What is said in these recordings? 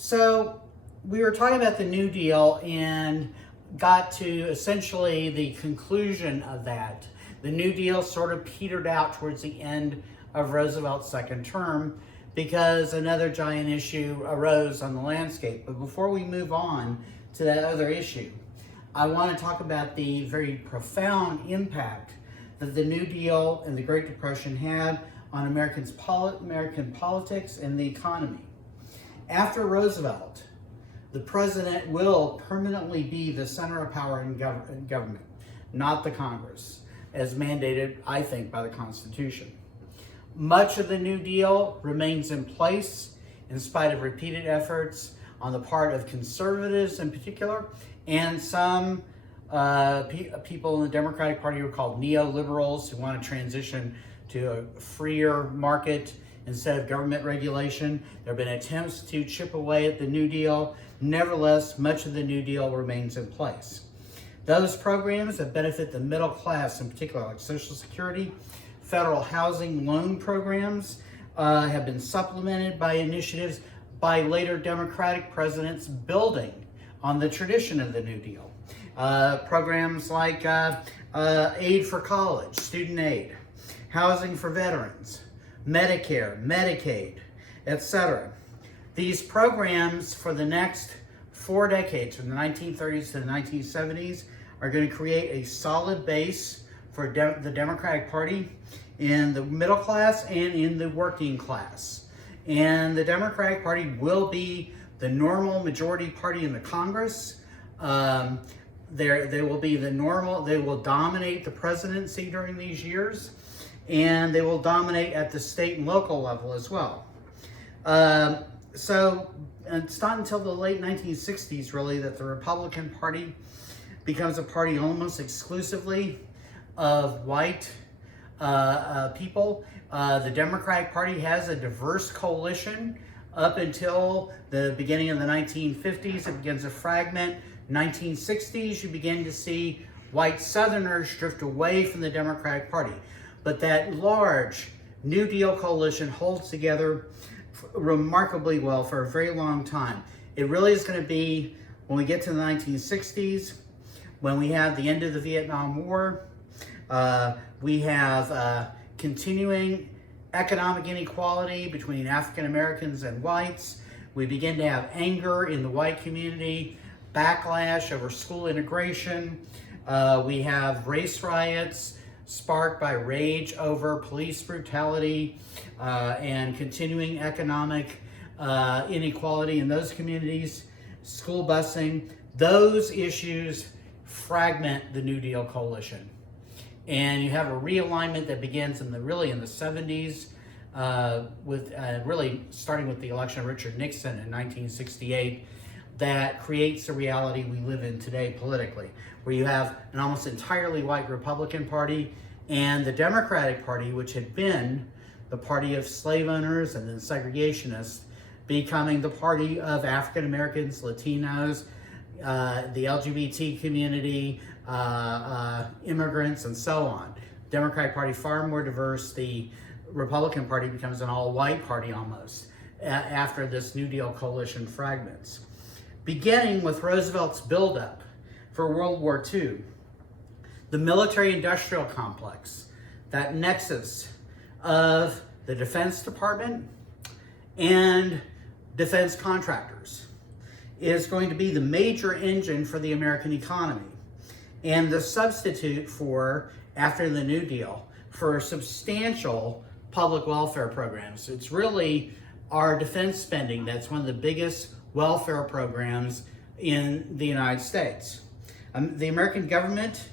So we were talking about the New Deal and got to essentially the conclusion of that. The New Deal sort of petered out towards the end of Roosevelt's second term because another giant issue arose on the landscape. But before we move on to that other issue, I want to talk about the very profound impact that the New Deal and the Great Depression had on American politics and the economy. After Roosevelt, the president will permanently be the center of power in government, not the Congress, as mandated, I think, by the Constitution. Much of the New Deal remains in place in spite of repeated efforts on the part of conservatives in particular, and some people in the Democratic Party who are called neoliberals who want to transition to a freer market instead of government regulation. There have been attempts to chip away at the New Deal. Nevertheless, much of the New Deal remains in place. Those programs that benefit the middle class in particular, like Social Security, federal housing loan programs, have been supplemented by initiatives by later Democratic presidents building on the tradition of the New Deal. Programs like aid for college, student aid, housing for veterans, Medicare, Medicaid, etc. These programs for the next 4 decades, from the 1930s to the 1970s, are going to create a solid base for the Democratic Party in the middle class and in the working class. And the Democratic Party will be the normal majority party in the Congress. They will dominate the presidency during these years, and they will dominate at the state and local level as well. So it's not until the late 1960s, really, that the Republican Party becomes a party almost exclusively of white people. The Democratic Party has a diverse coalition up until the beginning of the 1950s. It begins to fragment. 1960s, you begin to see white Southerners drift away from the Democratic Party. But that large New Deal coalition holds together remarkably well for a very long time. It really is going to be, when we get to the 1960s, when we have the end of the Vietnam War, we have continuing economic inequality between African Americans and whites. We begin to have anger in the white community, backlash over school integration. We have race riots sparked by rage over police brutality and continuing economic inequality in those communities, school busing. Those issues fragment the New Deal coalition. And you have a realignment that begins in the 70s, with really starting with the election of Richard Nixon in 1968, that creates the reality we live in today politically, where you have an almost entirely white Republican Party and the Democratic Party, which had been the party of slave owners and then segregationists, becoming the party of African Americans, Latinos, the LGBT community, immigrants, and so on. Democratic Party far more diverse. The Republican Party becomes an all-white party almost after this New Deal coalition fragments. Beginning with Roosevelt's buildup for World War II, the military-industrial complex, that nexus of the Defense Department and defense contractors, is going to be the major engine for the American economy and the substitute for, after the New Deal, for substantial public welfare programs. It's really our defense spending that's one of the biggest welfare programs in the United States. The American government,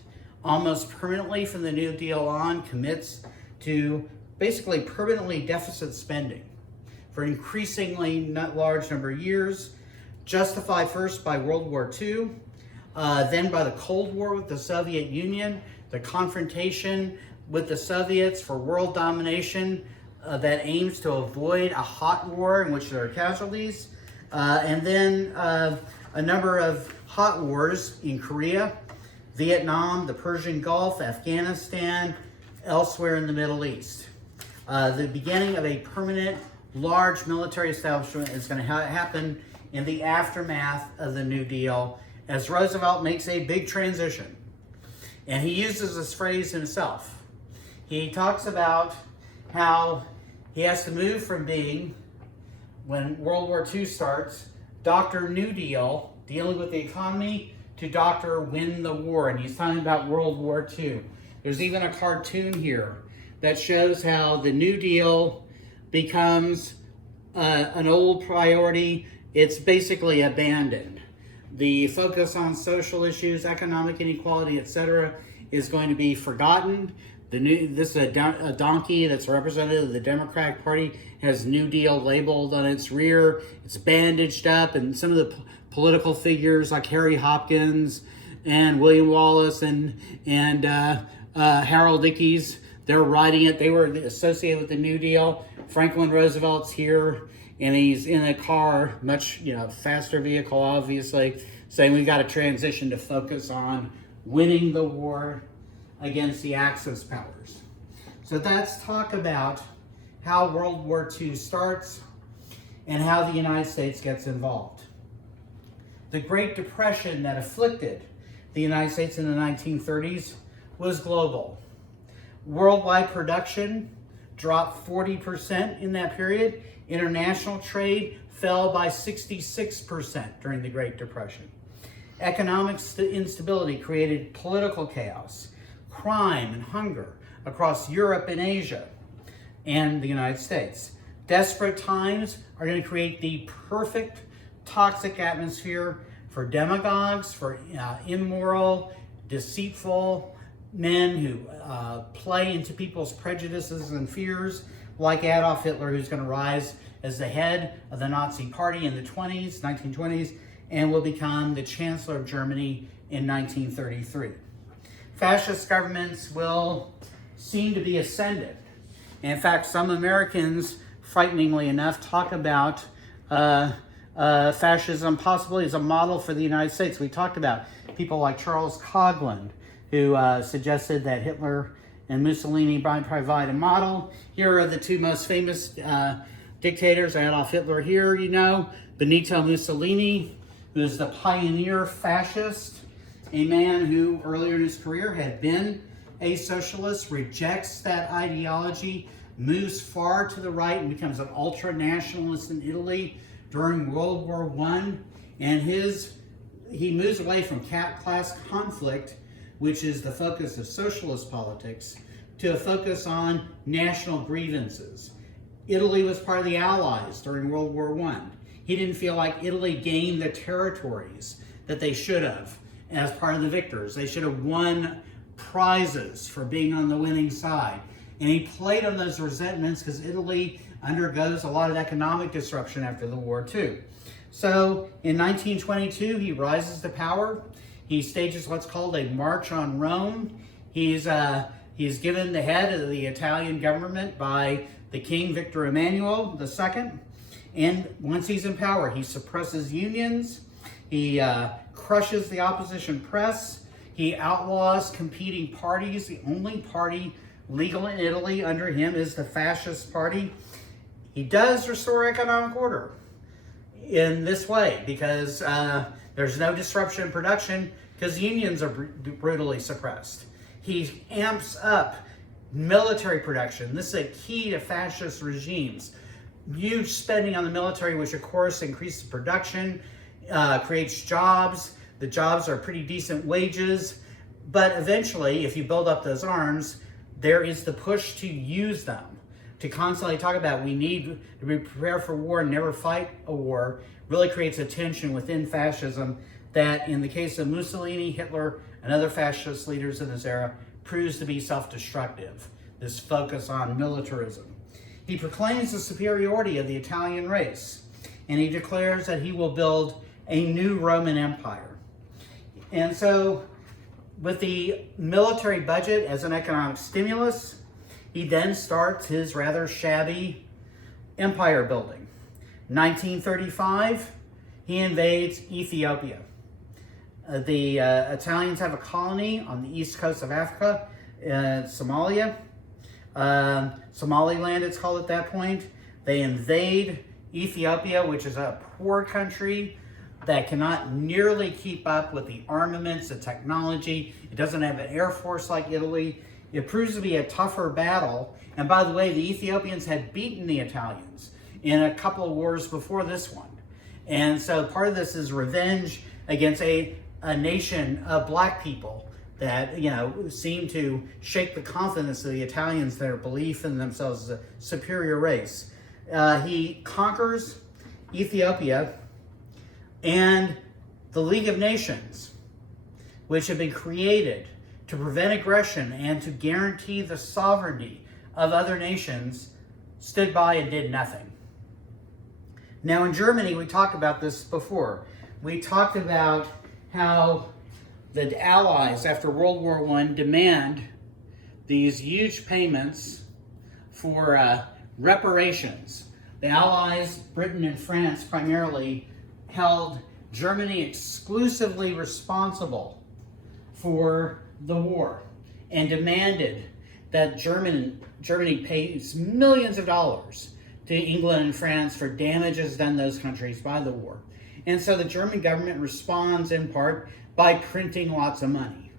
almost permanently from the New Deal on, commits to basically permanently deficit spending for an increasingly large number of years, justified first by World War II, then by the Cold War with the Soviet Union, the confrontation with the Soviets for world domination that aims to avoid a hot war in which there are casualties, and then a number of hot wars in Korea, Vietnam, the Persian Gulf, Afghanistan, elsewhere in the Middle East. The beginning of a permanent, large military establishment is going to happen in the aftermath of the New Deal as Roosevelt makes a big transition. And he uses this phrase himself. He talks about how he has to move from being, when World War II starts, Dr. New Deal, dealing with the economy, to Dr. Win the War. And he's talking about World War II. There's even a cartoon here that shows how the New Deal becomes an old priority. It's basically abandoned. The focus on social issues, economic inequality, etc., is going to be forgotten. This is a donkey that's representative of the Democratic Party, has New Deal labeled on its rear. It's bandaged up, and some of the political figures like Harry Hopkins and William Wallace and Harold Ickes, they're riding it. They were associated with the New Deal. Franklin Roosevelt's here, and he's in a car, much faster vehicle, obviously, saying we've got to transition to focus on winning the war against the Axis powers. So let's talk about how World War II starts and how the United States gets involved. The Great Depression that afflicted the United States in the 1930s was global. Worldwide production dropped 40% in that period. International trade fell by 66% during the Great Depression. Economic instability created political chaos, crime and hunger across Europe and Asia and the United States. Desperate times are going to create the perfect toxic atmosphere for demagogues, for immoral, deceitful men who play into people's prejudices and fears, like Adolf Hitler, who's going to rise as the head of the Nazi Party in the 1920s, and will become the Chancellor of Germany in 1933. Fascist governments will seem to be ascendant. In fact, some Americans, frighteningly enough, talk about fascism possibly as a model for the United States. We talked about people like Charles Coughlin, who suggested that Hitler and Mussolini might provide a model. Here are the two most famous dictators. Adolf Hitler here, Benito Mussolini, who is the pioneer fascist, a man who earlier in his career had been a socialist, rejects that ideology, moves far to the right and becomes an ultra-nationalist in Italy during World War I. And he moves away from class conflict, which is the focus of socialist politics, to a focus on national grievances. Italy was part of the Allies during World War I. He didn't feel like Italy gained the territories that they should have as part of the victors. They should have won prizes for being on the winning side. And he played on those resentments because Italy undergoes a lot of economic disruption after the war too. So in 1922, he rises to power. He stages what's called a March on Rome. He's given the head of the Italian government by the King Victor Emmanuel II. And once he's in power, he suppresses unions. He crushes the opposition press. He outlaws competing parties. The only party legal in Italy under him is the Fascist Party. He does restore economic order in this way because there's no disruption in production because unions are brutally suppressed. He amps up military production. This is a key to fascist regimes. Huge spending on the military, which of course increases production, creates jobs. The jobs are pretty decent wages, but eventually, if you build up those arms, there is the push to use them, to constantly talk about we need to be prepared for war and never fight a war, really creates a tension within fascism that, in the case of Mussolini, Hitler, and other fascist leaders in this era, proves to be self-destructive, this focus on militarism. He proclaims the superiority of the Italian race, and he declares that he will build a new Roman Empire. And so, with the military budget as an economic stimulus, he then starts his rather shabby empire building. 1935, he invades Ethiopia. The Italians have a colony on the east coast of Africa, Somalia. Somaliland, it's called at that point. They invade Ethiopia, which is a poor country that cannot nearly keep up with the armaments, the technology. It doesn't have an air force like Italy. It proves to be a tougher battle. And by the way, the Ethiopians had beaten the Italians in a couple of wars before this one. And so part of this is revenge against a nation of black people that, you know, seem to shake the confidence of the Italians, their belief in themselves as a superior race. He conquers Ethiopia and the League of Nations, which have been created to prevent aggression and to guarantee the sovereignty of other nations, stood by and did nothing. Now in Germany, we talked about this before. We talked about how the Allies, after World War I, demand these huge payments for reparations. The Allies, Britain and France primarily, held Germany exclusively responsible for the war and demanded that Germany pays millions of dollars to England and France for damages done those countries by the war. And so the German government responds in part by printing lots of money,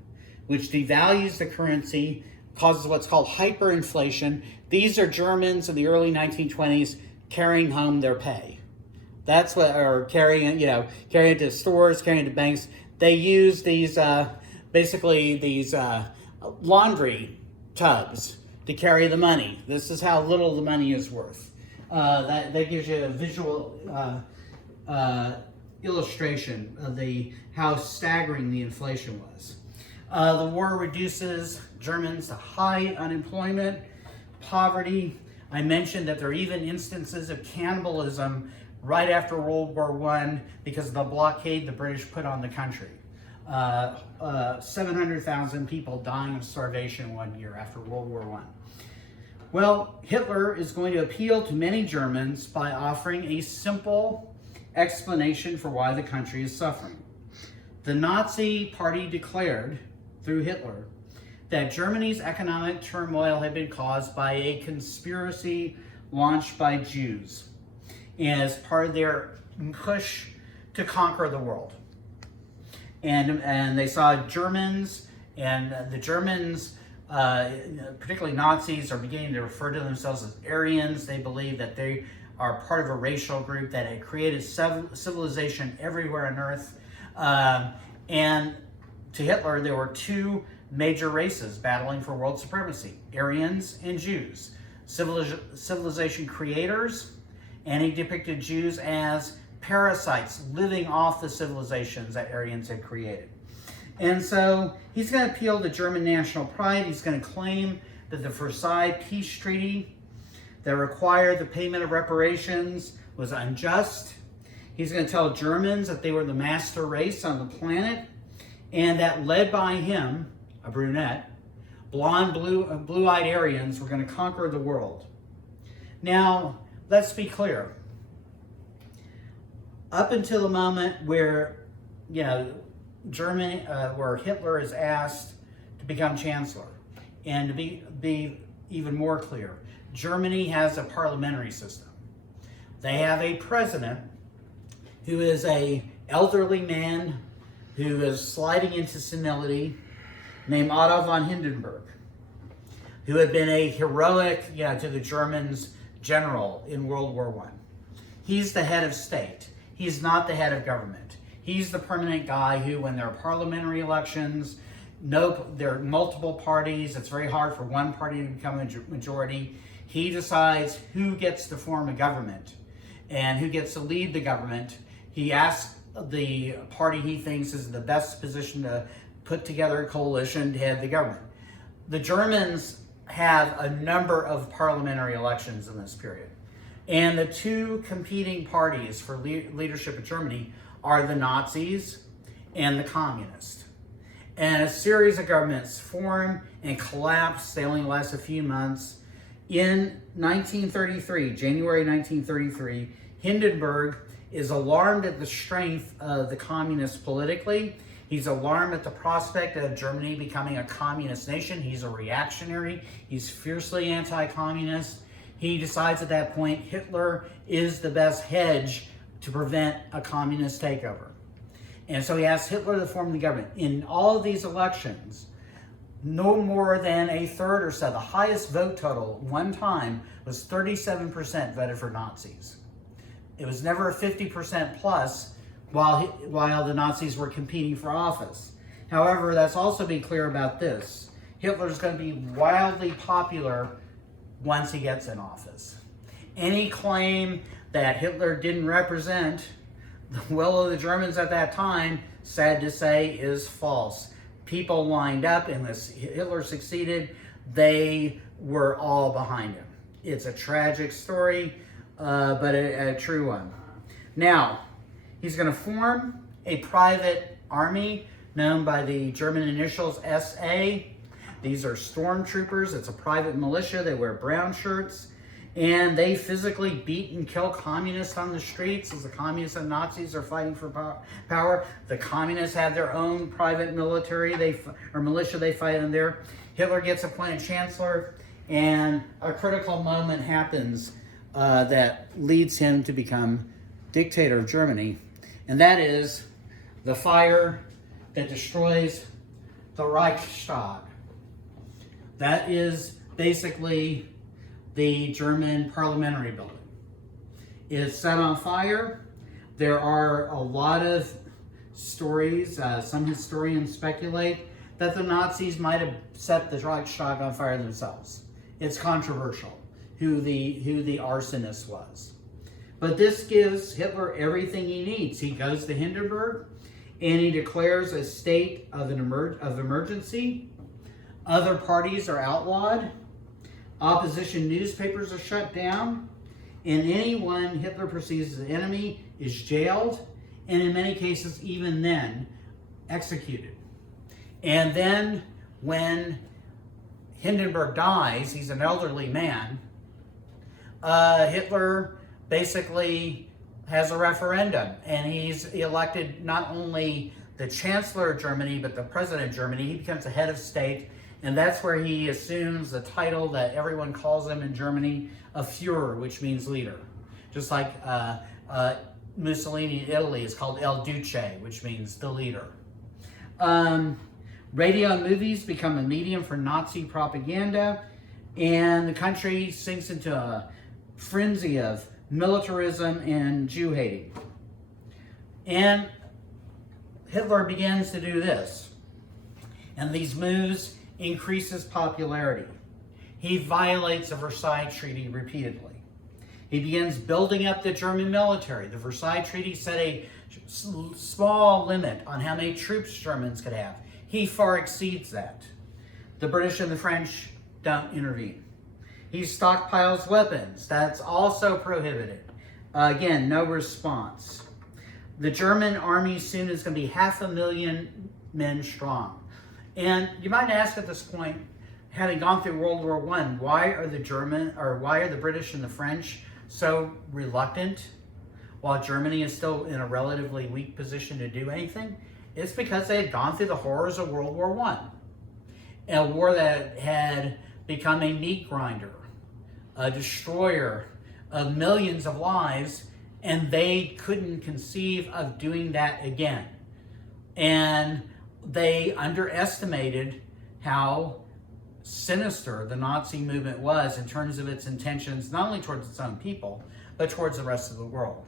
which devalues the currency, causes what's called hyperinflation. These are Germans in the early 1920s carrying home their pay. That's what, or carrying it to stores, carrying it to banks. They use these, basically these laundry tubs to carry the money. This is how little the money is worth. That gives you a visual illustration of how staggering the inflation was. The war reduces Germans to high unemployment, poverty. I mentioned that there are even instances of cannibalism right after World War I because of the blockade the British put on the country. 700,000 people dying of starvation one year after World War I. Well, Hitler is going to appeal to many Germans by offering a simple explanation for why the country is suffering. The Nazi Party declared, through Hitler, that Germany's economic turmoil had been caused by a conspiracy launched by Jews as part of their push to conquer the world. And they saw Germans, and the Germans, particularly Nazis, are beginning to refer to themselves as Aryans. They believe that they are part of a racial group that had created civilization everywhere on Earth. And to Hitler, there were two major races battling for world supremacy: Aryans and Jews. Civilization creators, and he depicted Jews as parasites living off the civilizations that Aryans had created. And so he's going to appeal to German national pride. He's going to claim that the Versailles Peace Treaty that required the payment of reparations was unjust. He's going to tell Germans that they were the master race on the planet, and that led by him, a brunette, blonde, blue-eyed Aryans were going to conquer the world. Now, let's be clear. Up until the moment where, Germany, where Hitler is asked to become chancellor, and to be even more clear, Germany has a parliamentary system. They have a president who is an elderly man who is sliding into senility, named Otto von Hindenburg, who had been a heroic, to the Germans, general in World War I. He's the head of state. He's not the head of government. He's the permanent guy who, when there are parliamentary elections, there are multiple parties, it's very hard for one party to become a majority. He decides who gets to form a government and who gets to lead the government. He asks the party he thinks is in the best position to put together a coalition to head the government. The Germans have a number of parliamentary elections in this period. And the two competing parties for leadership of Germany are the Nazis and the communists. And a series of governments form and collapse. They only last a few months. In 1933, January 1933, Hindenburg is alarmed at the strength of the communists politically. He's alarmed at the prospect of Germany becoming a communist nation. He's a reactionary. He's fiercely anti-communist. he decides at that point Hitler is the best hedge to prevent a communist takeover. And so he asks Hitler to form the government. In all of these elections, no more than a third or so, the highest vote total one time was 37% voted for Nazis. It was never a 50% plus while the Nazis were competing for office. However, let's also be clear about this. Hitler's going to be wildly popular once he gets in office. Any claim that Hitler didn't represent the will of the Germans at that time, sad to say, is false. People lined up, and as Hitler succeeded, they were all behind him. It's a tragic story, but a true one. Now, he's going to form a private army known by the German initials SA. These are stormtroopers. It's a private militia. They wear brown shirts. And they physically beat and kill communists on the streets as the communists and Nazis are fighting for power. The communists have their own private military or militia they fight in there. Hitler gets appointed chancellor, and a critical moment happens that leads him to become dictator of Germany. And that is the fire that destroys the Reichstag. That is basically the German parliamentary building. It is set on fire. There are a lot of stories, some historians speculate, that the Nazis might have set the Reichstag on fire themselves. It's controversial who the arsonist was. But this gives Hitler everything he needs. He goes to Hindenburg and he declares a state of emergency. Other parties are outlawed. Opposition newspapers are shut down, and anyone Hitler perceives as an enemy is jailed, and in many cases, even then, executed. And then when Hindenburg dies, he's an elderly man, Hitler basically has a referendum, and he's elected not only the Chancellor of Germany, but the President of Germany. He becomes the head of state. And that's where he assumes the title that everyone calls him in Germany, a Führer, which means leader. Just like Mussolini in Italy is called El Duce, which means the leader. Radio and movies become a medium for Nazi propaganda, and the country sinks into a frenzy of militarism and Jew hating. And Hitler begins to do this. And these moves increases popularity. He violates the Versailles Treaty repeatedly. He begins building up the German military. The Versailles Treaty set a small limit on how many troops Germans could have. He far exceeds that. The British and the French don't intervene. He stockpiles weapons. That's also prohibited. Again, no response. The German army soon is going to be 500,000 men strong. And you might ask at this point, having gone through World War I, why are the British and the French so reluctant while Germany is still in a relatively weak position to do anything? It's because they had gone through the horrors of World War I. A war that had become a meat grinder, a destroyer of millions of lives, and they couldn't conceive of doing that again. And they underestimated how sinister the Nazi movement was in terms of its intentions, not only towards its own people, but towards the rest of the world.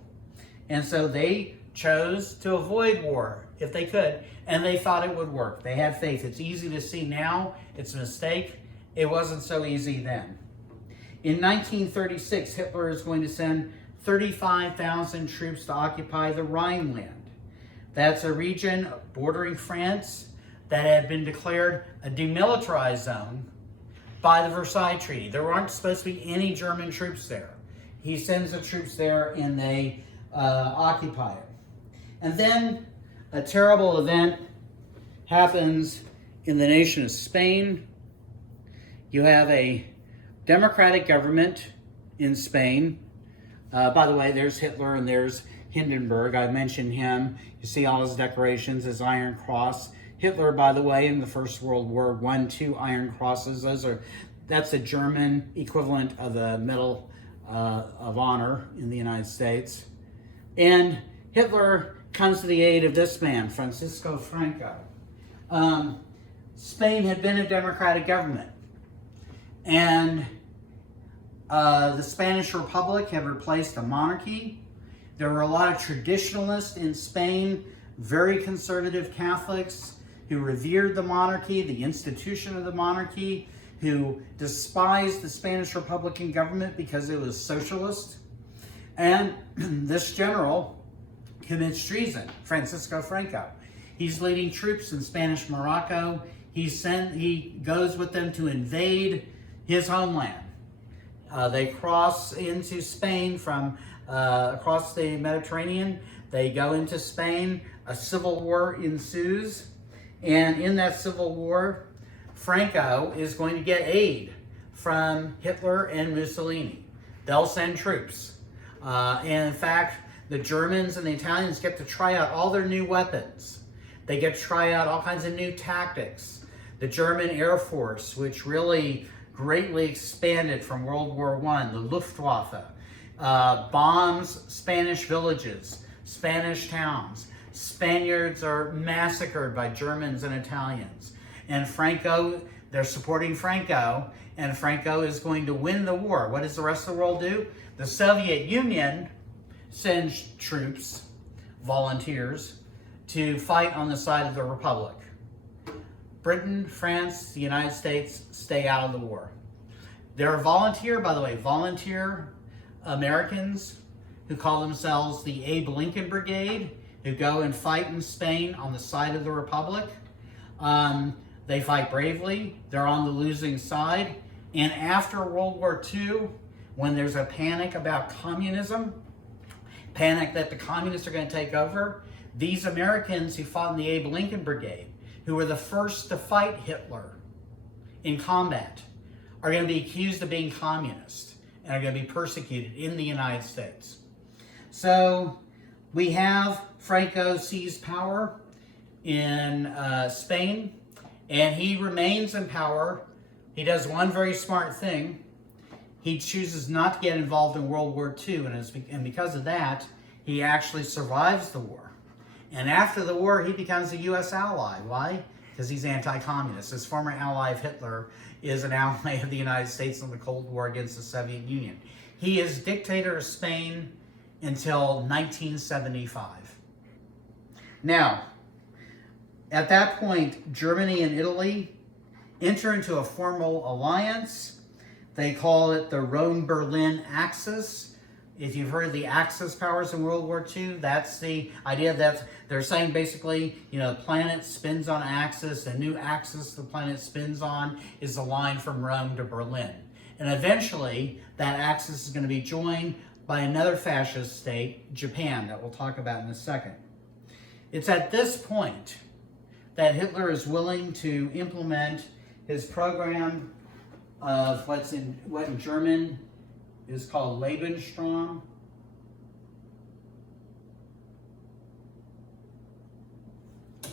And so they chose to avoid war if they could, and they thought it would work. They had faith. It's easy to see now. It's a mistake. It wasn't so easy then. In 1936, Hitler is going to send 35,000 troops to occupy the Rhineland. That's a region bordering France that had been declared a demilitarized zone by the Versailles Treaty. There weren't supposed to be any German troops there. He sends the troops there and they occupy it. And then a terrible event happens in the nation of Spain. You have a democratic government in Spain. By the way, there's Hitler and there's Hindenburg. I mentioned him. You see all his decorations, his Iron Cross. Hitler, by the way, in the First World War, won 2 Iron Crosses. Those are That's a German equivalent of the Medal of Honor in the United States. And Hitler comes to the aid of this man, Francisco Franco. Spain had been a democratic government, and the Spanish Republic had replaced a monarchy. There were a lot of traditionalists in Spain, very conservative Catholics, who revered the monarchy, the institution of the monarchy, who despised the Spanish Republican government because it was socialist. And this general commits treason, Francisco Franco. He's leading troops in Spanish Morocco. He goes with them to invade his homeland. They cross into Spain from across the Mediterranean. They go into Spain. A civil war ensues. And in that civil war, Franco is going to get aid from Hitler and Mussolini. They'll send troops. And in fact, the Germans and the Italians get to try out all their new weapons. They get to try out all kinds of new tactics. The German Air Force, which really greatly expanded from World War I, the Luftwaffe, bombs Spanish villages, Spanish towns. Spaniards are massacred by Germans and Italians. And Franco, they're supporting Franco, and Franco is going to win the war. What does the rest of the world do? The Soviet Union sends troops, volunteers, to fight on the side of the Republic. Britain, France, the United States stay out of the war. There are volunteer Americans who call themselves the Abe Lincoln Brigade, who go and fight in Spain on the side of the Republic. They fight bravely. They're on the losing side. And after World War II, when there's a panic about communism, panic that the communists are going to take over, these Americans who fought in the Abe Lincoln Brigade, who were the first to fight Hitler in combat, are going to be accused of being communist and are going to be persecuted in the United States. So we have Franco seize power in Spain, and he remains in power. He does one very smart thing. He chooses not to get involved in World War II, and because of that, he actually survives the war. And after the war, he becomes a U.S. ally. Why? Because he's anti-communist. His former ally of Hitler is an ally of the United States in the Cold War against the Soviet Union. He is dictator of Spain until 1975. Now, at that point, Germany and Italy enter into a formal alliance. They call it the Rome-Berlin Axis. If you've heard of the Axis powers in World War II, that's the idea that they're saying basically, the planet spins on an axis. The new axis the planet spins on is the line from Rome to Berlin. And eventually, that axis is going to be joined by another fascist state, Japan, that we'll talk about in a second. It's at this point that Hitler is willing to implement his program of what in German is called Lebensraum.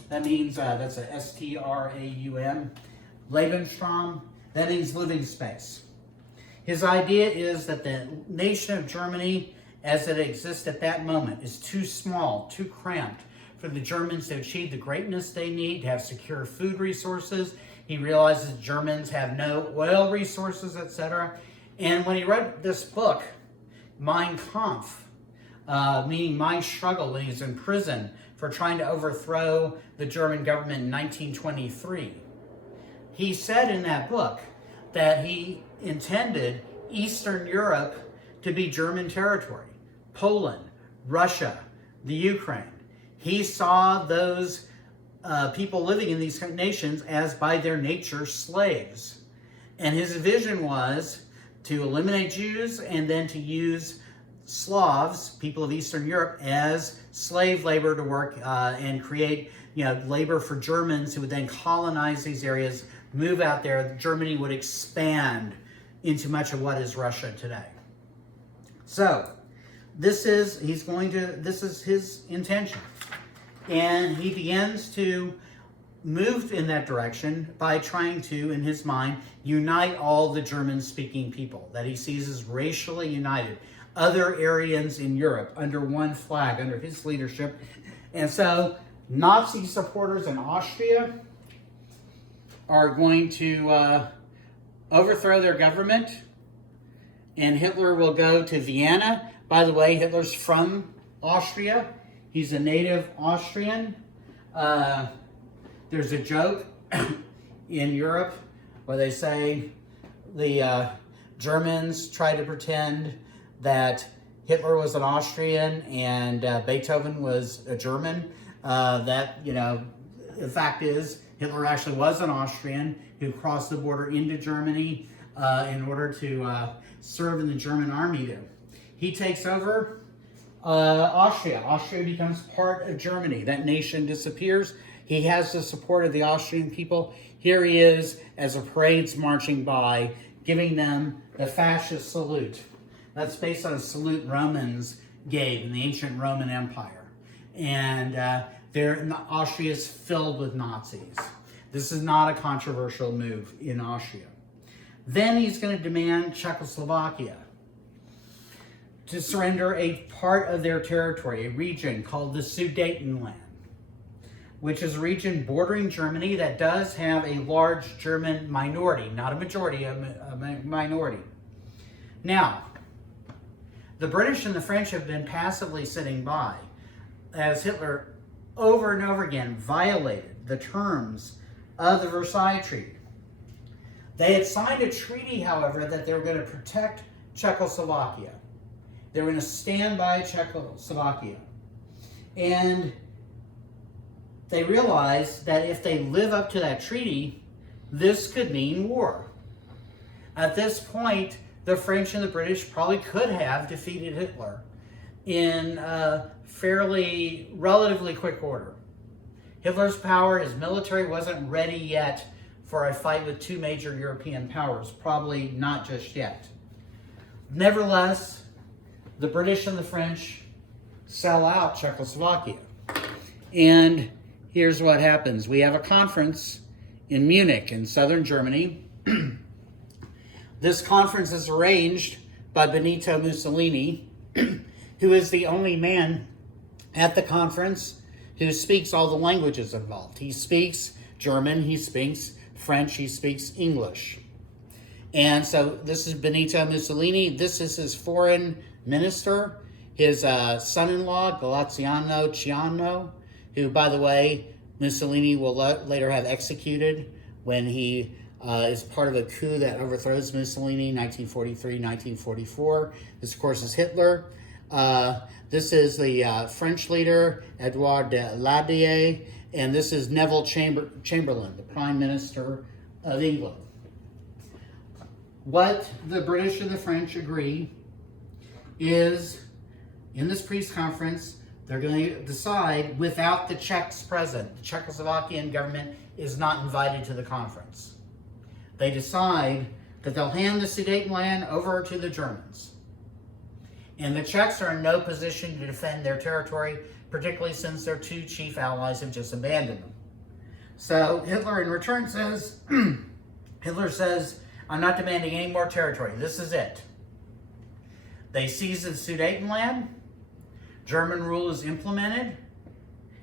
That means, that's a S-T-R-A-U-M. Lebensraum, that means living space. His idea is that the nation of Germany, as it exists at that moment, is too small, too cramped for the Germans to achieve the greatness they need, to have secure food resources. He realizes Germans have no oil resources, etc. And when he read this book, Mein Kampf, meaning My Struggle, when he's in prison for trying to overthrow the German government in 1923, he said in that book that he intended Eastern Europe to be German territory. Poland, Russia, the Ukraine. He saw those people living in these nations as by their nature slaves. And his vision was to eliminate Jews and then to use Slavs, people of Eastern Europe, as slave labor to work and create labor for Germans who would then colonize these areas, move out there. Germany would expand into much of what is Russia today. So this is his intention. And he begins to moved in that direction by trying to, in his mind, unite all the German-speaking people that he sees as racially united, other Aryans in Europe under one flag, under his leadership. And so Nazi supporters in Austria are going to overthrow their government, and Hitler will go to Vienna. By the way, Hitler's from Austria. He's a native Austrian. There's a joke in Europe where they say the Germans try to pretend that Hitler was an Austrian and Beethoven was a German. The fact is, Hitler actually was an Austrian who crossed the border into Germany in order to serve in the German army there. He takes over Austria. Austria becomes part of Germany. That nation disappears. He has the support of the Austrian people. Here he is as a parade's marching by, giving them the fascist salute. That's based on a salute Romans gave in the ancient Roman Empire. And Austria is filled with Nazis. This is not a controversial move in Austria. Then he's going to demand Czechoslovakia to surrender a part of their territory, a region called the Sudetenland, which is a region bordering Germany that does have a large German minority, not a majority, a minority. Now, the British and the French have been passively sitting by as Hitler over and over again violated the terms of the Versailles Treaty. They had signed a treaty, however, that they were going to protect Czechoslovakia. They were going to stand by Czechoslovakia. And they realized that if they live up to that treaty, this could mean war. At this point, the French and the British probably could have defeated Hitler in relatively quick order. Hitler's power, his military wasn't ready yet for a fight with two major European powers, probably not just yet. Nevertheless, the British and the French sell out Czechoslovakia. And here's what happens. We have a conference in Munich in southern Germany. This conference is arranged by Benito Mussolini, who is the only man at the conference who speaks all the languages involved. He speaks German, he speaks French, he speaks English. And so this is Benito Mussolini. This is his foreign minister, his son-in-law, Graziano Ciano, who, by the way, Mussolini will later have executed when he is part of a coup that overthrows Mussolini, 1943-1944. This, of course, is Hitler. This is the French leader, Edouard de Ladier, and this is Neville Chamberlain, the Prime Minister of England. What the British and the French agree is, in this peace conference, they're going to decide without the Czechs present. The Czechoslovakian government is not invited to the conference. They decide that they'll hand the Sudetenland over to the Germans. And the Czechs are in no position to defend their territory, particularly since their two chief allies have just abandoned them. So Hitler in return says, I'm not demanding any more territory. This is it. They seize the Sudetenland. German rule is implemented.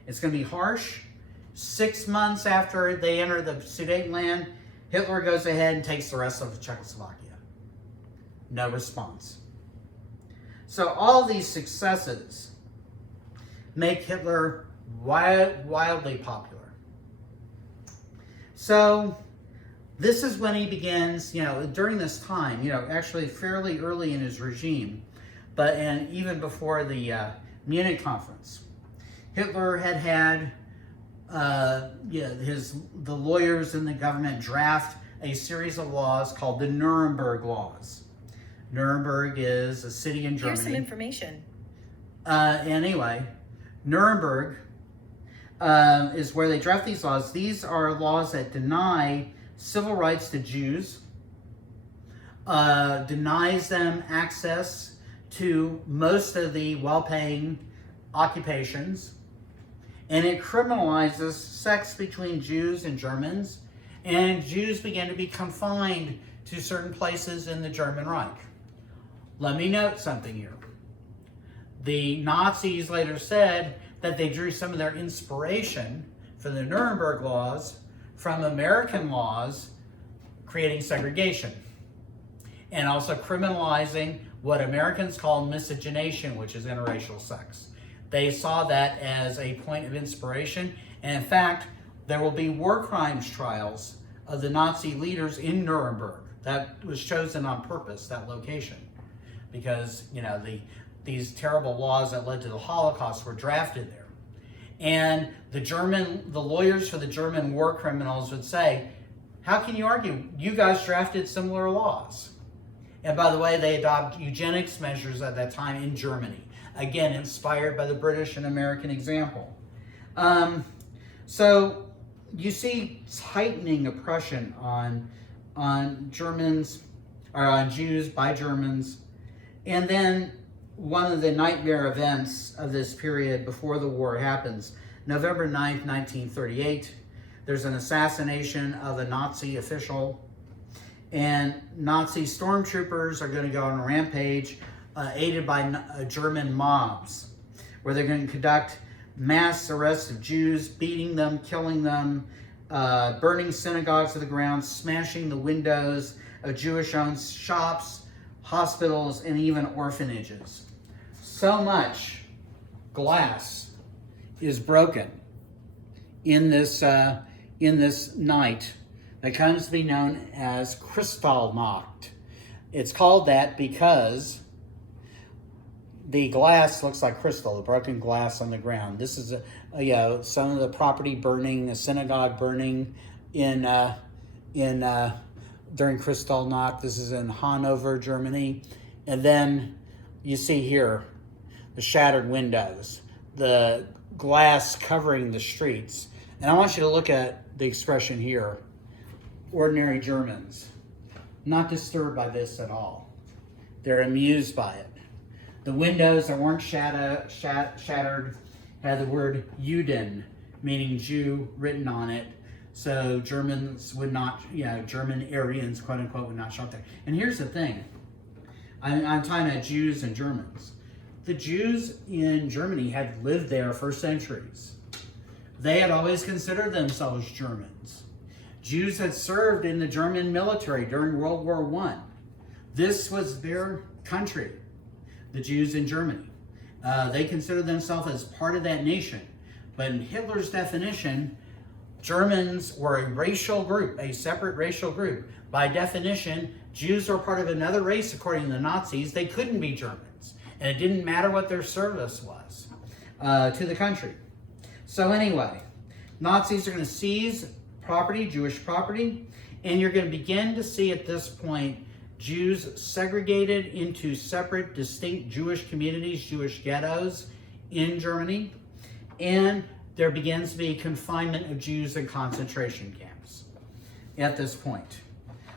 It's going to be harsh. 6 months after they enter the Sudetenland, Hitler goes ahead and takes the rest of Czechoslovakia. No response. So all these successes make Hitler wildly popular. So this is when he begins, during this time, actually fairly early in his regime, and even before the Munich conference, Hitler had the lawyers in the government draft a series of laws called the Nuremberg Laws. Nuremberg is a city in Germany. Here's some information. Anyway, Nuremberg is where they draft these laws. These are laws that deny civil rights to Jews, denies them access to most of the well-paying occupations, and it criminalizes sex between Jews and Germans, and Jews began to be confined to certain places in the German Reich. Let me note something here. The Nazis later said that they drew some of their inspiration for the Nuremberg laws from American laws creating segregation and also criminalizing what Americans call miscegenation, which is interracial sex. They saw that as a point of inspiration, and in fact, there will be war crimes trials of the Nazi leaders in Nuremberg. That was chosen on purpose, that location, because these terrible laws that led to the Holocaust were drafted there. And the lawyers for the German war criminals would say, how can you argue? You guys drafted similar laws. And by the way, they adopted eugenics measures at that time in Germany. Again, inspired by the British and American example. So you see tightening oppression on Germans, or on Jews by Germans. And then one of the nightmare events of this period before the war happens, November 9th, 1938, there's an assassination of a Nazi official, and Nazi stormtroopers are going to go on a rampage aided by German mobs, where they're going to conduct mass arrests of Jews, beating them, killing them, burning synagogues to the ground, smashing the windows of Jewish-owned shops, hospitals, and even orphanages. So much glass is broken in this night that comes to be known as Kristallnacht. It's called that because the glass looks like crystal, the broken glass on the ground. This is some of the property burning, a synagogue burning during Kristallnacht. This is in Hanover, Germany. And then you see here the shattered windows, the glass covering the streets. And I want you to look at the expression here, ordinary Germans, not disturbed by this at all. They're amused by it. The windows that weren't shattered had the word Juden, meaning Jew, written on it. So Germans would not, German Aryans, quote unquote, would not shop there. And here's the thing. I'm talking about Jews and Germans. The Jews in Germany had lived there for centuries. They had always considered themselves Germans. Jews had served in the German military during World War I. This was their country, the Jews in Germany. They considered themselves as part of that nation. But in Hitler's definition, Germans were a racial group, a separate racial group. By definition, Jews were part of another race according to the Nazis. They couldn't be Germans. And it didn't matter what their service was to the country. So anyway, Nazis are going to seize property, Jewish property, and you're going to begin to see at this point Jews segregated into separate, distinct Jewish communities, Jewish ghettos in Germany, and there begins to be confinement of Jews in concentration camps at this point.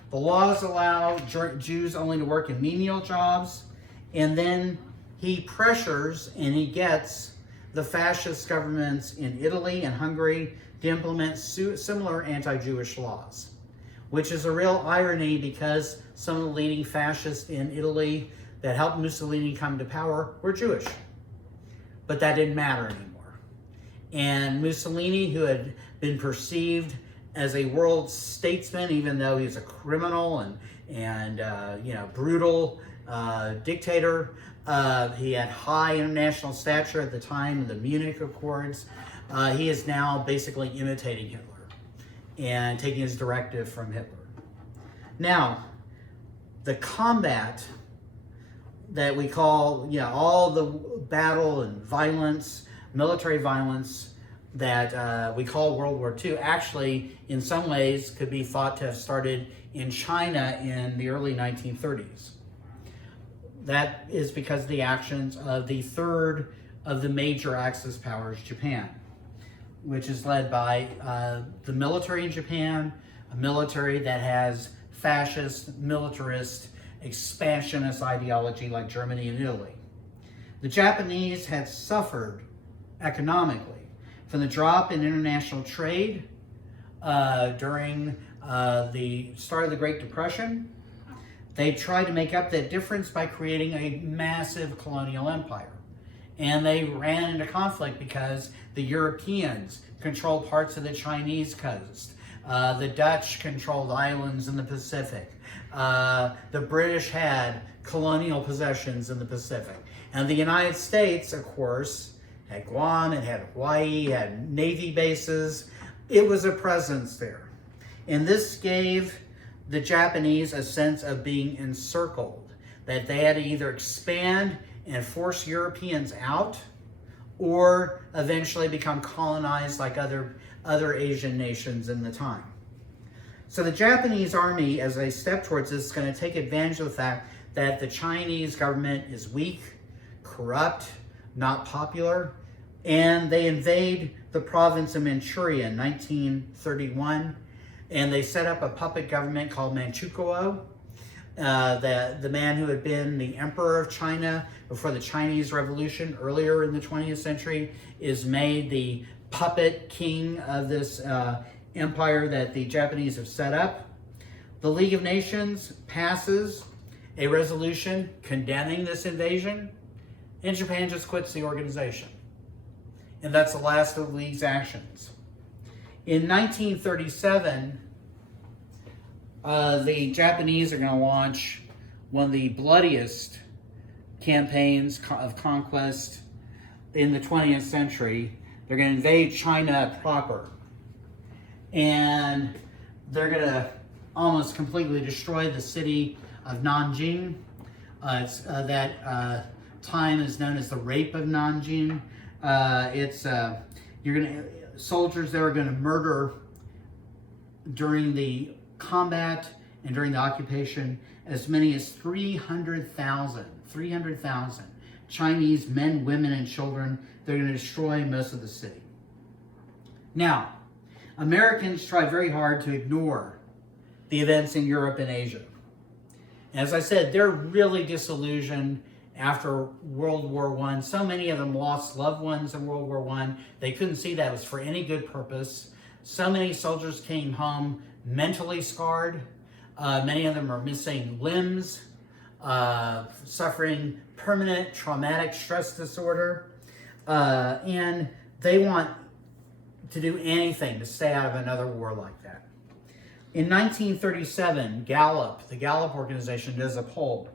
The laws allow Jews only to work in menial jobs, and then he pressures and he gets the fascist governments in Italy and Hungary to implement similar anti-Jewish laws, which is a real irony because some of the leading fascists in Italy that helped Mussolini come to power were Jewish. But that didn't matter anymore. And Mussolini, who had been perceived as a world statesman, even though he was a criminal and brutal dictator, he had high international stature at the time of the Munich Accords. He is now basically imitating Hitler and taking his directive from Hitler. Now, the combat that we call, all the battle and violence, military violence that we call World War II, actually, in some ways, could be thought to have started in China in the early 1930s. That is because of the actions of the third of the major Axis powers, Japan, which is led by the military in Japan, a military that has fascist, militarist, expansionist ideology like Germany and Italy. The Japanese had suffered economically From the drop in international trade during the start of the Great Depression, they tried to make up that difference by creating a massive colonial empire. And they ran into conflict because the Europeans controlled parts of the Chinese coast. The Dutch controlled islands in the Pacific. The British had colonial possessions in the Pacific. And the United States, of course, had Guam, it had Hawaii, it had Navy bases. It was a presence there. And this gave the Japanese a sense of being encircled, that they had to either expand and force Europeans out or eventually become colonized like other Asian nations in the time. So the Japanese army, as they step towards this, is going to take advantage of the fact that the Chinese government is weak, corrupt, not popular, and they invade the province of Manchuria in 1931, and they set up a puppet government called Manchukuo. The man who had been the emperor of China before the Chinese Revolution earlier in the 20th century is made the puppet king of this empire that the Japanese have set up. The League of Nations passes a resolution condemning this invasion, and Japan just quits the organization. And that's the last of the League's actions. In 1937, the Japanese are going to launch one of the bloodiest campaigns of conquest in the 20th century. They're going to invade China proper. And they're going to almost completely destroy the city of Nanjing. That time is known as the Rape of Nanjing. Soldiers there are going to murder during the combat and during the occupation as many as 300,000 Chinese men, women, and children. They're going to destroy most of the city. Now, Americans tried very hard to ignore the events in Europe and Asia. As I said, they're really disillusioned after World War I. So many of them lost loved ones in World War I. They couldn't see that was for any good purpose. So many soldiers came home mentally scarred. Many of them are missing limbs, suffering permanent traumatic stress disorder. And they want to do anything to stay out of another war like that. In 1937, the Gallup organization does a poll,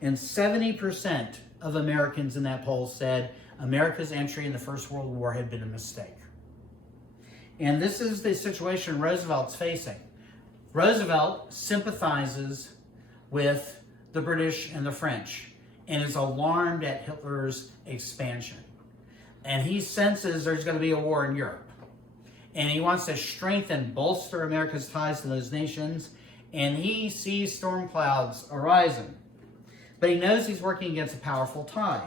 and 70% of Americans in that poll said America's entry in the First World War had been a mistake. And this is the situation Roosevelt's facing. Roosevelt sympathizes with the British and the French and is alarmed at Hitler's expansion. And he senses there's going to be a war in Europe. And he wants to strengthen, bolster America's ties to those nations. And he sees storm clouds arising. But he knows he's working against a powerful tide.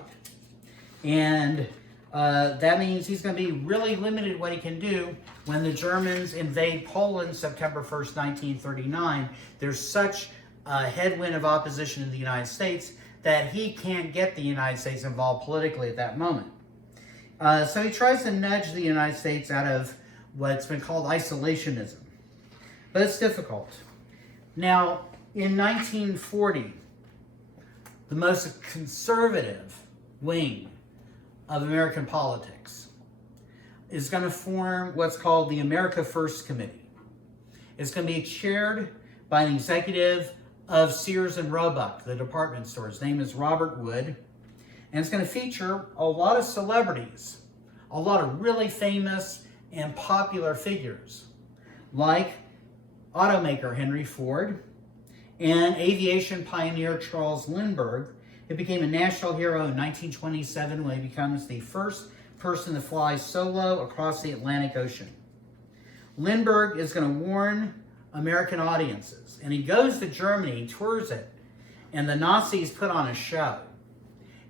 And that means he's going to be really limited what he can do when the Germans invade Poland September 1st, 1939. There's such a headwind of opposition in the United States that he can't get the United States involved politically at that moment. So he tries to nudge the United States out of what's been called isolationism. But it's difficult. Now, in 1940, the most conservative wing of American politics is going to form what's called the America First Committee. It's going to be chaired by an executive of Sears and Roebuck, the department store. His name is Robert Wood. And it's going to feature a lot of celebrities, a lot of really famous and popular figures, like automaker Henry Ford and aviation pioneer Charles Lindbergh, who became a national hero in 1927 when he becomes the first person to fly solo across the Atlantic Ocean. Lindbergh is going to warn American audiences, and he goes to Germany, tours it, and the Nazis put on a show.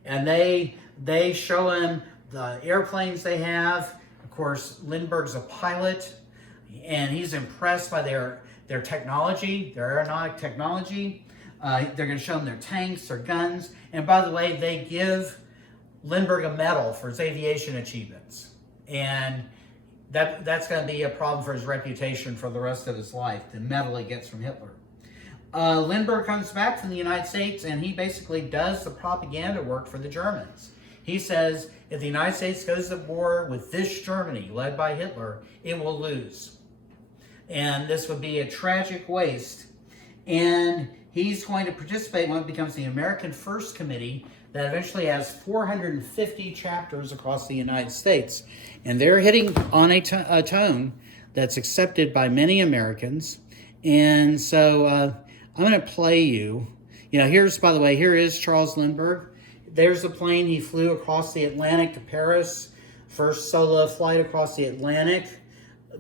And they show him the airplanes they have. Of course, Lindbergh's a pilot, and he's impressed by their technology, their aeronautic technology. They're going to show him their tanks, their guns. And by the way, they give Lindbergh a medal for his aviation achievements. And that's going to be a problem for his reputation for the rest of his life, the medal he gets from Hitler. Lindbergh comes back from the United States, and he basically does the propaganda work for the Germans. He says, if the United States goes to war with this Germany, led by Hitler, it will lose. And this would be a tragic waste. And he's going to participate in what becomes the American First Committee that eventually has 450 chapters across the United States. And they're hitting on a tone that's accepted by many Americans. And so I'm going to play you. Here's, by the way, here is Charles Lindbergh. There's the plane he flew across the Atlantic to Paris. First solo flight across the Atlantic.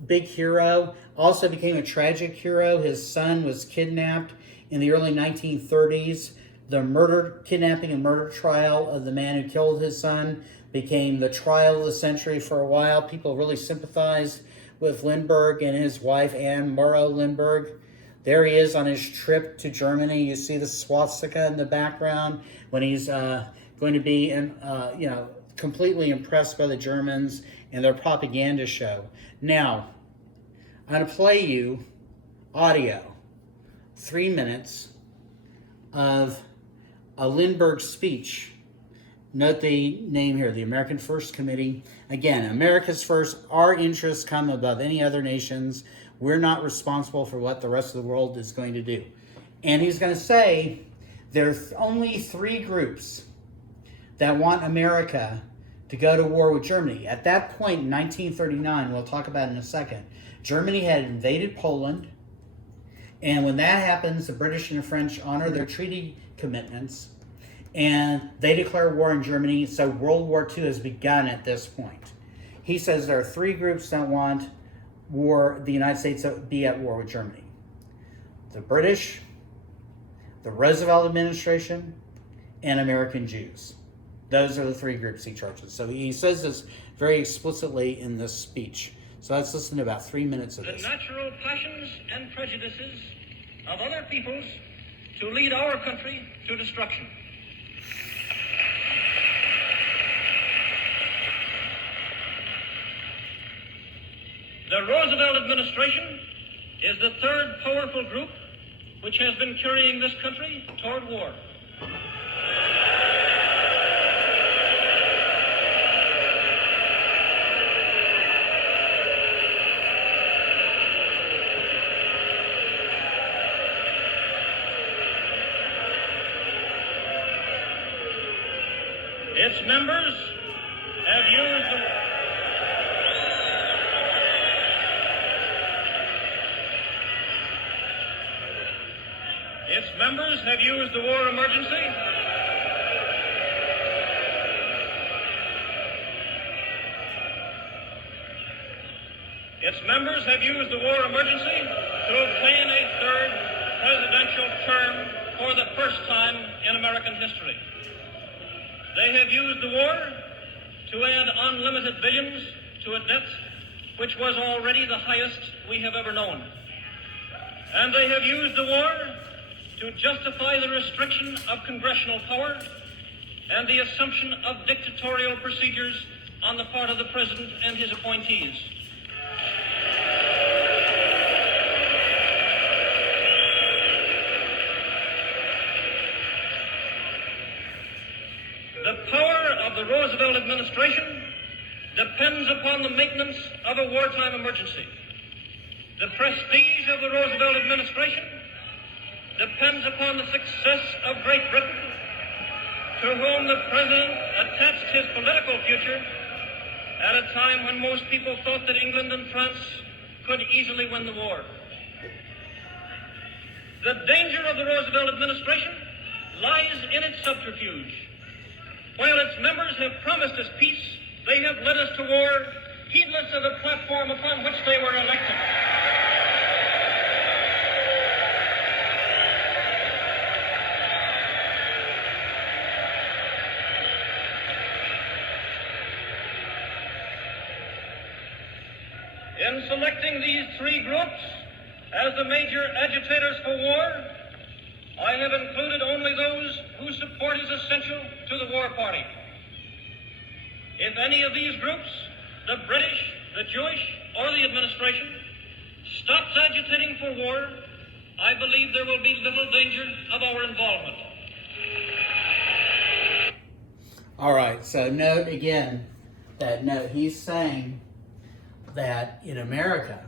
Big hero. Also became a tragic hero. His son was kidnapped in the early 1930s. The kidnapping and murder trial of the man who killed his son became the trial of the century for a while. People really sympathized with Lindbergh and his wife, Anne Morrow Lindbergh. There he is on his trip to Germany. You see the swastika in the background when he's going to be, completely impressed by the Germans and their propaganda show. Now, I'm going to play you audio, 3 minutes of a Lindbergh speech. Note the name here, the American First Committee. Again, America's first. Our interests come above any other nations. We're not responsible for what the rest of the world is going to do. And he's going to say there's only 3 groups that want America to go to war with Germany. At that point in 1939, we'll talk about it in a second, Germany had invaded Poland. And when that happens, the British and the French honor their treaty commitments, and they declare war on Germany. So World War II has begun at this point. He says there are 3 groups that want the United States to be at war with Germany. The British, the Roosevelt administration, and American Jews. Those are the 3 groups he charges. So he says this very explicitly in this speech. So let's listen to about 3 minutes of this. The natural passions and prejudices of other peoples to lead our country to destruction. The Roosevelt administration is the 3rd powerful group which has been carrying this country toward war. Its members have used the war emergency to obtain a 3rd presidential term for the first time in American history. They have used the war to add unlimited billions to a debt which was already the highest we have ever known. And they have used the war to justify the restriction of congressional power and the assumption of dictatorial procedures on the part of the president and his appointees. The power of the Roosevelt administration depends upon the maintenance of a wartime emergency. The prestige of the Roosevelt administration depends upon the success of Great Britain, to whom the president attached his political future at a time when most people thought that England and France could easily win the war. The danger of the Roosevelt administration lies in its subterfuge. While its members have promised us peace, they have led us to war, heedless of the platform upon which they were elected. In selecting these 3 groups as the major agitators for war, I have included only those whose support is essential to the war party. If any of these groups, the British Jewish or the administration stops agitating for war, I believe there will be little danger of our involvement. All right, so note again that he's saying that in America,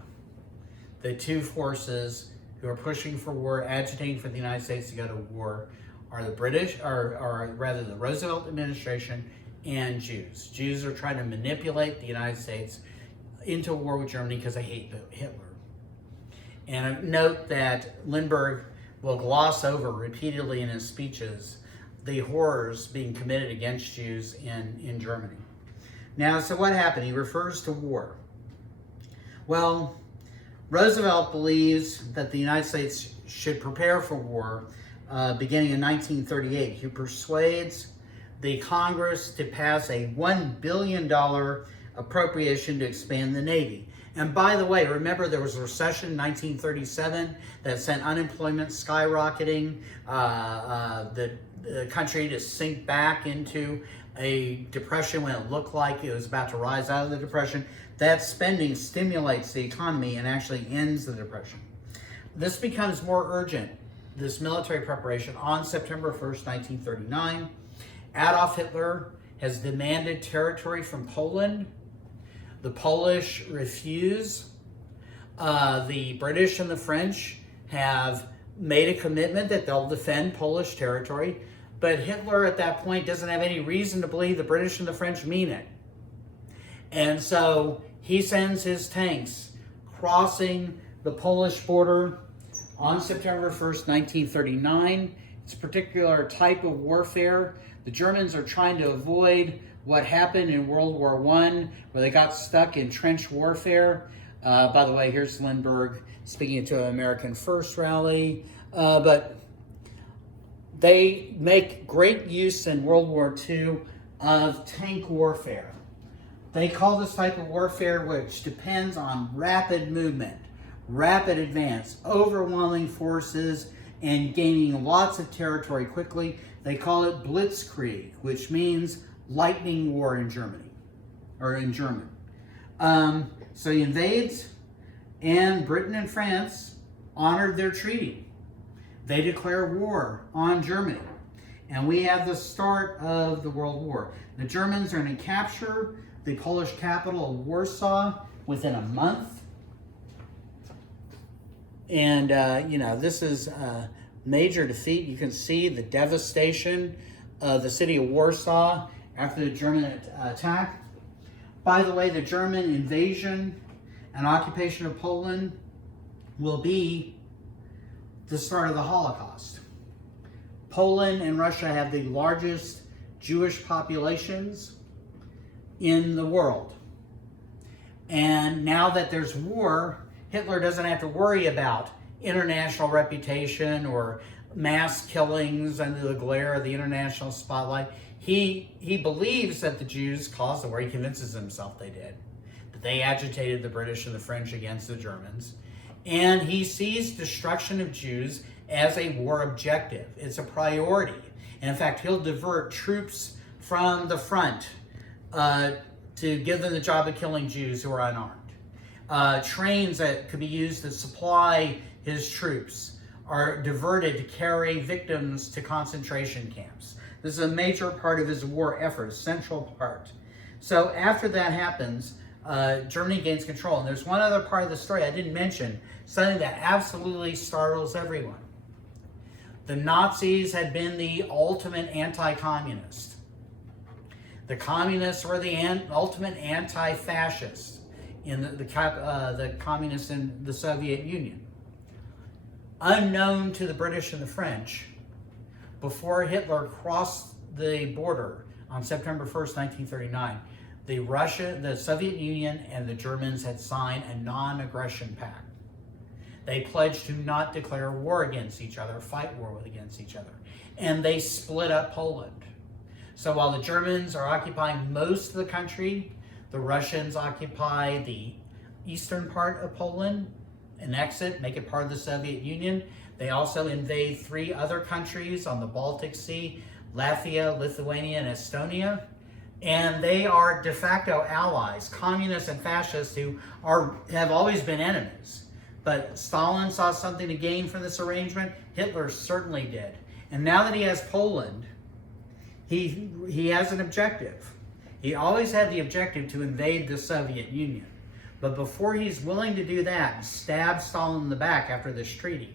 the two forces who are pushing for war, agitating for the United States to go to war, are the British, or rather the Roosevelt administration and Jews. Jews are trying to manipulate the United States into a war with Germany because they hate Hitler. And note that Lindbergh will gloss over repeatedly in his speeches the horrors being committed against Jews in Germany. Now, so what happened? He refers to war. Well, Roosevelt believes that the United States should prepare for war beginning in 1938. He persuades the Congress to pass a $1 billion appropriation to expand the Navy. And by the way, remember there was a recession in 1937 that sent unemployment skyrocketing, the country to sink back into a depression when it looked like it was about to rise out of the depression. That spending stimulates the economy and actually ends the depression. This becomes more urgent, this military preparation, on September 1st, 1939. Adolf Hitler has demanded territory from Poland. The Polish refuse. The British and the French have made a commitment that they'll defend Polish territory, but Hitler at that point doesn't have any reason to believe the British and the French mean it. And so he sends his tanks crossing the Polish border on September 1st, 1939. It's a particular type of warfare. The Germans are trying to avoid what happened in World War I, where they got stuck in trench warfare. By the way, here's Lindbergh speaking to an American First rally. But they make great use in World War II of tank warfare. They call this type of warfare, which depends on rapid movement, rapid advance, overwhelming forces, and gaining lots of territory quickly. They call it Blitzkrieg, which means lightning war in Germany, or in German. So he invades, and Britain and France honored their treaty. They declare war on Germany, and we have the start of the World War. The Germans are going to capture the Polish capital of Warsaw within a month. And, this is a major defeat. You can see the devastation of the city of Warsaw after the German attack. By the way, the German invasion and occupation of Poland will be the start of the Holocaust. Poland and Russia have the largest Jewish populations in the world. And now that there's war, Hitler doesn't have to worry about international reputation or mass killings under the glare of the international spotlight. He believes that the Jews caused the war. He convinces himself they did. That they agitated the British and the French against the Germans. And he sees destruction of Jews as a war objective. It's a priority. And in fact, he'll divert troops from the front to give them the job of killing Jews who are unarmed. Trains that could be used to supply his troops are diverted to carry victims to concentration camps. This is a major part of his war effort, a central part. So after that happens, Germany gains control. And there's one other part of the story I didn't mention, something that absolutely startles everyone. The Nazis had been the ultimate anti-communist. The communists were the ultimate anti-fascist in the communists in the Soviet Union. Unknown to the British and the French, before Hitler crossed the border on September 1st, 1939, the Soviet Union and the Germans had signed a non-aggression pact. They pledged to not declare war against each other, fight war against each other. And they split up Poland. So while the Germans are occupying most of the country, the Russians occupy the eastern part of Poland, annex it, make it part of the Soviet Union. They also invade 3 other countries on the Baltic Sea, Latvia, Lithuania, and Estonia. And they are de facto allies, communists and fascists who have always been enemies. But Stalin saw something to gain from this arrangement. Hitler certainly did. And now that he has Poland, he has an objective. He always had the objective to invade the Soviet Union. But before he's willing to do that and stab Stalin in the back after this treaty,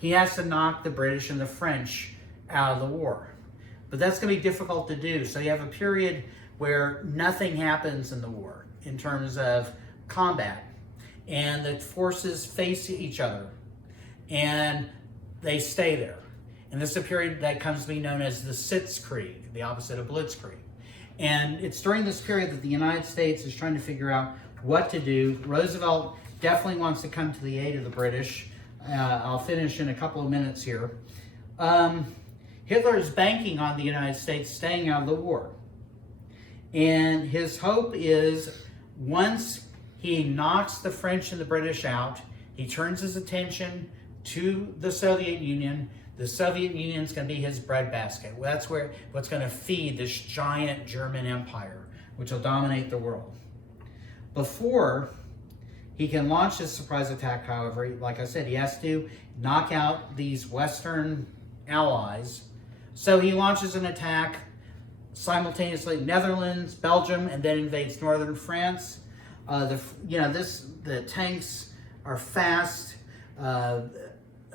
he has to knock the British and the French out of the war. But that's going to be difficult to do. So you have a period where nothing happens in the war in terms of combat. And the forces face each other. And they stay there. And this is a period that comes to be known as the Sitzkrieg, the opposite of Blitzkrieg. And it's during this period that the United States is trying to figure out what to do. Roosevelt definitely wants to come to the aid of the British. I'll finish in a couple of minutes here. Hitler is banking on the United States staying out of the war. And his hope is once he knocks the French and the British out, he turns his attention to the Soviet Union. The Soviet Union is going to be his breadbasket. That's what's going to feed this giant German empire, which will dominate the world. Before he can launch his surprise attack, however, like I said, he has to knock out these Western allies. So he launches an attack simultaneously Netherlands, Belgium, and then invades northern France. The tanks are fast.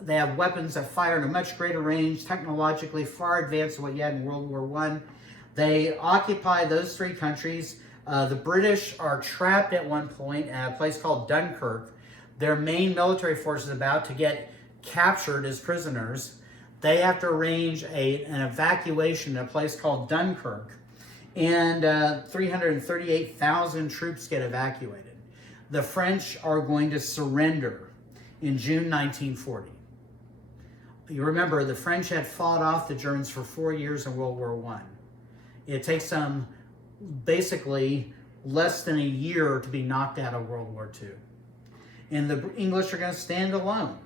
They have weapons that fire at a much greater range, technologically far advanced than what you had in World War I. They occupy those three countries. The British are trapped at one point at a place called Dunkirk. Their main military force is about to get captured as prisoners. They have to arrange an evacuation at a place called Dunkirk. And 338,000 troops get evacuated. The French are going to surrender in June 1940. You remember, the French had fought off the Germans for 4 years in World War I. It takes them basically less than a year to be knocked out of World War II. And the English are going to stand alone.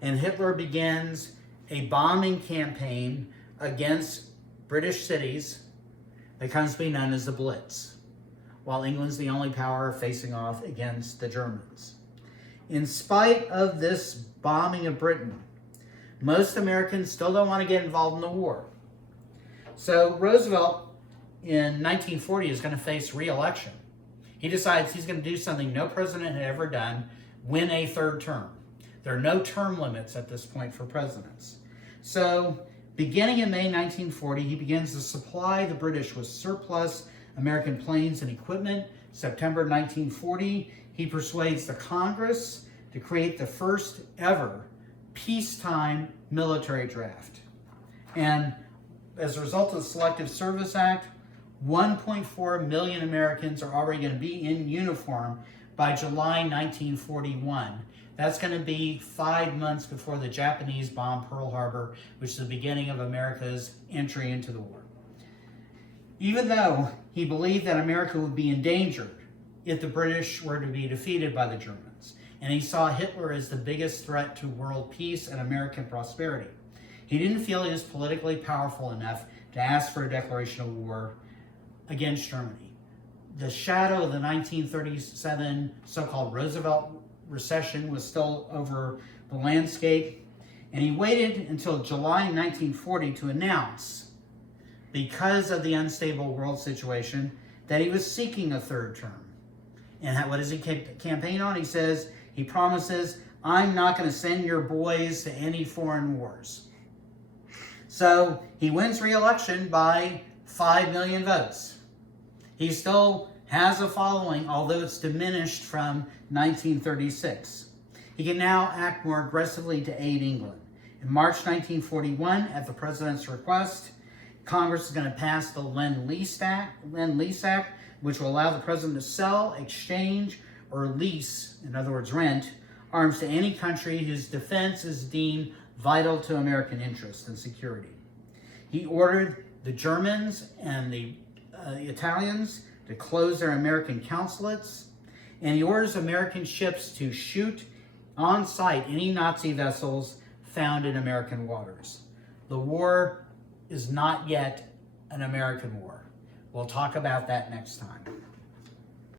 And Hitler begins a bombing campaign against British cities that comes to be known as the Blitz, while England's the only power facing off against the Germans. In spite of this bombing of Britain, most Americans still don't want to get involved in the war. So Roosevelt in 1940 is going to face re-election. He decides he's going to do something no president had ever done, win a third term. There are no term limits at this point for presidents. So beginning in May 1940, he begins to supply the British with surplus American planes and equipment. September 1940, he persuades the Congress to create the first ever peacetime military draft. And as a result of the Selective Service Act, 1.4 million Americans are already going to be in uniform by July 1941. That's going to be 5 months before the Japanese bomb Pearl Harbor, which is the beginning of America's entry into the war. Even though he believed that America would be endangered if the British were to be defeated by the Germans, and he saw Hitler as the biggest threat to world peace and American prosperity, he didn't feel he was politically powerful enough to ask for a declaration of war against Germany. The shadow of the 1937 so-called Roosevelt recession was still over the landscape, and he waited until July 1940 to announce, because of the unstable world situation, that he was seeking a third term. And what does he campaign on? He promises, I'm not going to send your boys to any foreign wars. So he wins re-election by 5 million votes. He still has a following, although it's diminished from 1936. He can now act more aggressively to aid England. In March 1941, at the president's request, Congress is going to pass the Lend-Lease Act, which will allow the president to sell, exchange, or lease, in other words, rent, arms to any country whose defense is deemed vital to American interests and security. He ordered the Germans and the Italians to close their American consulates, and he orders American ships to shoot on sight any Nazi vessels found in American waters. The war is not yet an American war. We'll talk about that next time.